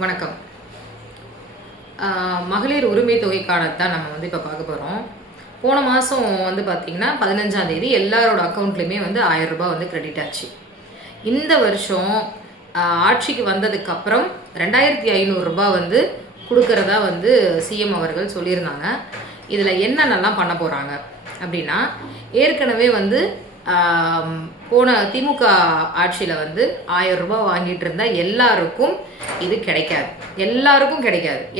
வணக்கம். மகளிர் உரிமை தொகைக்கானது தான் நம்ம இப்போ பார்க்க போகிறோம். போன மாதம் பார்த்தீங்கன்னா 15ஆம் தேதி எல்லாரோட அக்கௌண்ட்லேயுமே 1000 ரூபாய் கிரெடிட் ஆச்சு. இந்த வருஷம் ஆட்சிக்கு வந்ததுக்கப்புறம் 2500 ரூபாய் கொடுக்கறதா சிஎம் அவர்கள் சொல்லியிருந்தாங்க. இதில் என்னென்னலாம் பண்ண போகிறாங்க அப்படின்னா, ஏற்கனவே போன திமுக ஆட்சியில் 1000 ரூபாய் வாங்கிட்டு இருந்தால் எல்லாருக்கும் இது கிடைக்காது.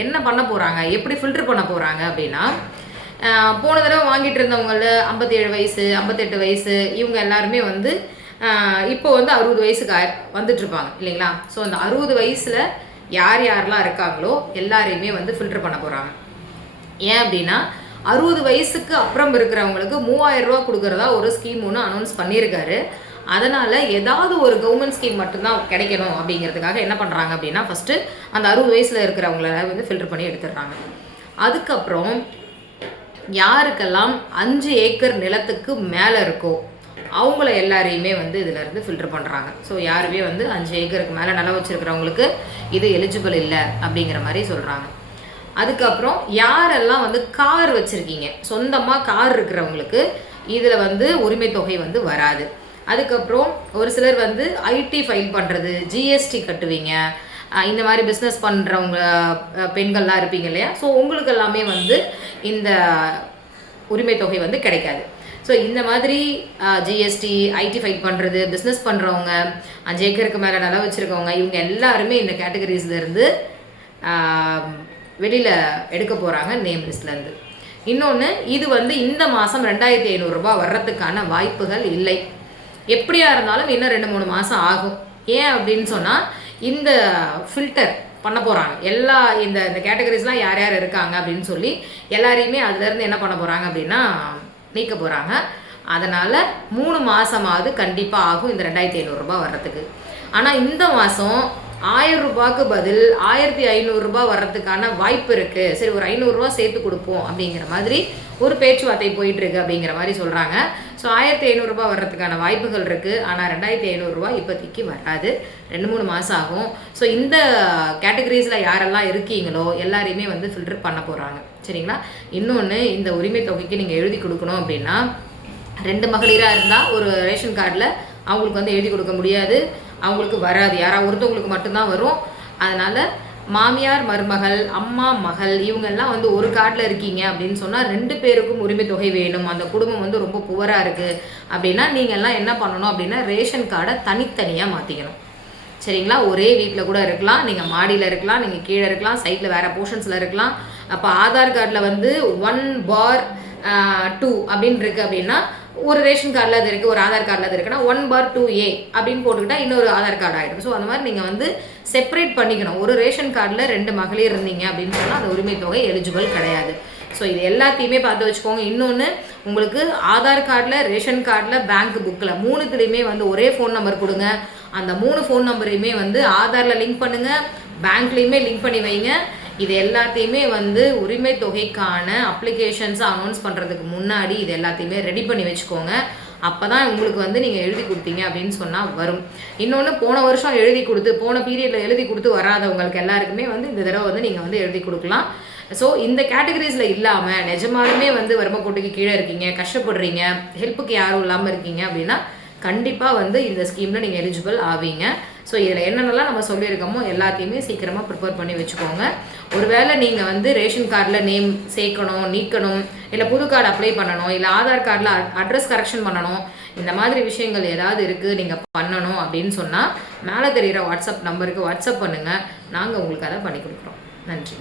என்ன பண்ண போகிறாங்க, எப்படி ஃபில்டர் பண்ண போகிறாங்க அப்படின்னா, போன தடவை வாங்கிட்டு இருந்தவங்கள 57 வயசு 58 வயசு இவங்க எல்லாருமே இப்போ 60 வயசுக்கு வந்துட்டுருப்பாங்க இல்லைங்களா. ஸோ அந்த 60 வயசில் யாரெல்லாம் இருக்காங்களோ எல்லாரையுமே ஃபில்டர் பண்ண போகிறாங்க. ஏன் அப்படின்னா, 60 வயசுக்கு அப்புறம் இருக்கிறவங்களுக்கு 3000 ரூபா கொடுக்குறதா ஒரு ஸ்கீம் ஒன்று அனௌன்ஸ் பண்ணியிருக்காரு. அதனால் ஏதாவது ஒரு கவர்மெண்ட் ஸ்கீம் மட்டும்தான் கிடைக்கணும் அப்படிங்கிறதுக்காக என்ன பண்ணுறாங்க அப்படின்னா, ஃபஸ்ட்டு அந்த 60 வயசில் இருக்கிறவங்கள ஃபில்டர் பண்ணி எடுத்துடுறாங்க. அதுக்கப்புறம் யாருக்கெல்லாம் 5 ஏக்கர் நிலத்துக்கு மேலே இருக்கோ அவங்கள எல்லாரையுமே இதிலேருந்து ஃபில்டர் பண்ணுறாங்க. ஸோ யாருமே 5 ஏக்கருக்கு மேலே நிலம் வச்சுருக்கிறவங்களுக்கு இது எலிஜிபிள் இல்லை அப்படிங்கிற மாதிரி சொல்கிறாங்க. அதுக்கப்புறம் யாரெல்லாம் கார் வச்சுருக்கீங்க, சொந்தமாக கார் இருக்கிறவங்களுக்கு இதில் உரிமை தொகை வராது. அதுக்கப்புறம் ஒரு சிலர் ஐடி ஃபைல் பண்ணுறது, ஜிஎஸ்டி கட்டுவீங்க, இந்த மாதிரி பிஸ்னஸ் பண்ணுறவங்க பெண்கள்லாம் இருப்பீங்க இல்லையா. ஸோ உங்களுக்கு எல்லாமே இந்த உரிமை தொகை கிடைக்காது. ஸோ இந்த மாதிரி ஜிஎஸ்டி, ஐடி ஃபைல் பண்ணுறது, பிஸ்னஸ் பண்ணுறவங்க, 5 ஏக்கருக்கு மேலே நிலம் வச்சுருக்கவங்க இவங்க எல்லாருமே இந்த கேட்டகரிஸ்லேருந்து வெளியில் எடுக்க போகிறாங்க நேம் லிஸ்ட்லேருந்து. இன்னொன்று, இது இந்த மாதம் 2500 ரூபாய் வர்றதுக்கான வாய்ப்புகள் இல்லை. எப்படியா இருந்தாலும் இன்னும் 2-3 மாதம் ஆகும். ஏன் அப்படின்னு சொன்னால், இந்த ஃபில்டர் பண்ண போகிறாங்க. எல்லா இந்த கேட்டகரிஸ்லாம் யார் யார் இருக்காங்க அப்படின்னு சொல்லி எல்லாரையுமே அதுலேருந்து என்ன பண்ண போகிறாங்க அப்படின்னா நீக்க போகிறாங்க. அதனால் 3 மாதமாவது கண்டிப்பாக ஆகும் இந்த 2500 ரூபாய் வர்றதுக்கு. ஆனால் இந்த மாதம் 1000 ரூபாய்க்கு பதில் 1500 ரூபாய் வர்றதுக்கான வாய்ப்பு இருக்குது. சரி, ஒரு 500 ரூபா சேர்த்து கொடுப்போம் அப்படிங்கிற மாதிரி ஒரு பேச்சுவார்த்தை போயிட்டுருக்கு அப்படிங்கிற மாதிரி சொல்கிறாங்க. ஸோ 1500 ரூபாய் வர்றதுக்கான வாய்ப்புகள் இருக்குது. ஆனால் 2500 ரூபாய் இப்போதைக்கு வராது. 2-3 மாதம் ஆகும். ஸோ இந்த கேட்டகரிஸில் யாரெல்லாம் இருக்கீங்களோ எல்லாரையுமே ஃபில்டர் பண்ண போகிறாங்க. சரிங்களா. இன்னொன்று, இந்த உரிமை தொகைக்கு நீங்கள் எழுதி கொடுக்கணும் அப்படின்னா, 2 மகளிராக இருந்தால் ஒரு ரேஷன் கார்டில் அவங்களுக்கு எழுதி கொடுக்க முடியாது, அவங்களுக்கு வராது. யாராவது ஒருத்தவங்களுக்கு மட்டும்தான் வரும். அதனால் மாமியார் மருமகள், அம்மா மகள் இவங்கெல்லாம் ஒரு கார்டில் இருக்கீங்க அப்படின்னு சொன்னால் 2 பேருக்கும் உரிமை தொகை வேணும், அந்த குடும்பம் ரொம்ப புவராக இருக்குது அப்படின்னா நீங்கள்லாம் என்ன பண்ணணும் அப்படின்னா, ரேஷன் கார்டை தனித்தனியாக மாற்றிக்கணும். சரிங்களா. ஒரே வீட்டில் கூட இருக்கலாம், நீங்கள் மாடியில் இருக்கலாம், நீங்கள் கீழே இருக்கலாம், சைட்டில் வேறு போர்ஷன்ஸில் இருக்கலாம். அப்போ ஆதார் கார்டில் 1/2 அப்படின்னு இருக்குது அப்படின்னா, ஒரு ரேஷன் கார்டில் அது இருக்குது, ஒரு ஆதார் கார்டில் அது இருக்குன்னா 1/2A அப்படின்னு போட்டுக்கிட்டால் இன்னொரு ஆதார் கார்டு ஆகிடும். ஸோ அந்த மாதிரி நீங்கள் செப்பரேட் பண்ணிக்கணும். ஒரு ரேஷன் கார்டில் 2 மகளிர் இருந்தீங்க அப்படின்னு சொன்னால் அந்த உரிமை தொகை எலிஜிபிள் கிடையாது. ஸோ இது எல்லாத்தையுமே பார்த்து வச்சுக்கோங்க. இன்னொன்று, உங்களுக்கு ஆதார் கார்டில், ரேஷன் கார்டில், பேங்க் புக்கில் 3துலேயுமே ஒரே ஃபோன் நம்பர் கொடுங்க. அந்த 3 ஃபோன் நம்பரையுமே ஆதாரில் லிங்க் பண்ணுங்கள், பேங்க்லேயுமே லிங்க் பண்ணி வைங்க. இது எல்லாத்தையுமே உரிமை தொகைக்கான அப்ளிகேஷன்ஸை அனௌன்ஸ் பண்ணுறதுக்கு முன்னாடி இது எல்லாத்தையுமே ரெடி பண்ணி வச்சுக்கோங்க. அப்போ தான் உங்களுக்கு நீங்கள் எழுதி கொடுத்தீங்க அப்படின்னு சொன்னால் வரும். இன்னொன்று, போன வருஷம் எழுதி கொடுத்து, போன பீரியடில் எழுதி கொடுத்து வராதவங்களுக்கு எல்லாருக்குமே இந்த தடவை நீங்கள் எழுதி கொடுக்கலாம். ஸோ இந்த கேட்டகரிஸில் இல்லாமல் நிஜமாலுமே வறுமை கோட்டுக்கு கீழே இருக்கீங்க, கஷ்டப்படுறீங்க, ஹெல்ப்புக்கு யாரும் இல்லாமல் இருக்கீங்க அப்படின்னா கண்டிப்பாக இந்த ஸ்கீமில் நீங்கள் எலிஜிபிள் ஆவீங்க. ஸோ இதில் என்னென்னலாம் நம்ம சொல்லியிருக்கோமோ எல்லாத்தையுமே சீக்கிரமாக ப்ரிப்பேர் பண்ணி வச்சுக்கோங்க. ஒருவேளை நீங்கள் ரேஷன் கார்டில் நேம் சேர்க்கணும், நீக்கணும், இல்லை புது கார்டு அப்ளை பண்ணணும், இல்லை ஆதார் கார்டில் அட்ரஸ் கரெக்ஷன் பண்ணணும், இந்த மாதிரி விஷயங்கள் ஏதாவது இருக்குது நீங்கள் பண்ணணும் அப்படின்னு சொன்னால் மேலே தெரிகிற வாட்ஸ்அப் நம்பருக்கு வாட்ஸ்அப் பண்ணுங்கள். நாங்கள் உங்களுக்கு அதை பண்ணி கொடுக்குறோம். நன்றி.